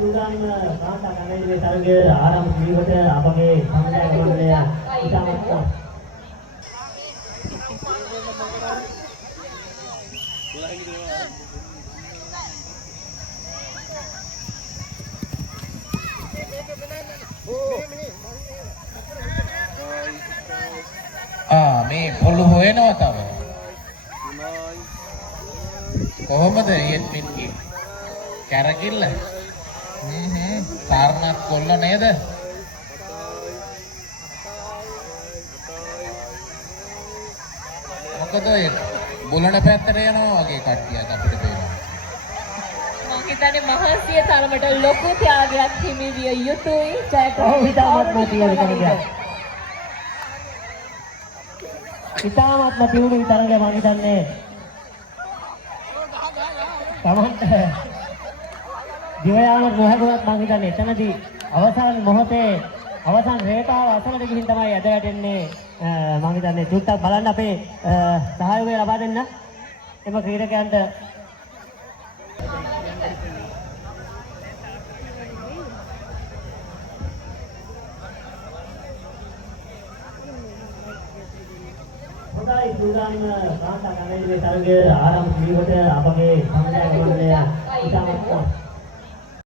සූදානම් කාන්තා කණ්ඩායමේ තරගය ආරම්භ කිරීමට අපගේ සමුදාය මණ්ඩලය ඉතාමත් මේ පොළු හොයනවා තව. කොහොමද යෙත්මින්ගේ කැරකිල්ල? සාරණත් කොල්ල නේද? මොකද ඔය බුලන පැත්තට යනවා වගේ කට්ටියක් අපිට පේනවා. මම හිතන්නේ මහසිය තරමට ලොකු ත්‍යාගයක් හිමි විය යුතුයි. ඉතාමත්ම තියුණු තරගය මම හිතන්නේ තමන්ට දිවයාම නොහැකුණත් මම හිතන්නේ එතනදී අවසාන මොහොතේ අවසාන රේඛාව අසලට ගිහින් තමයි ඇද වැටෙන්නේ. මම හිතන්නේ චුට්ටක් බලන්න අපේ සහයෝගය ලබා දෙන්න එම ක්‍රීඩකයන්ට. හොඳයි සූදානම් කාන්තා කණ්ඩායමේ තරගය ආරම්භ කිරීමට අපගේ සමුදාය මණ්ඩලය ඉතාමත්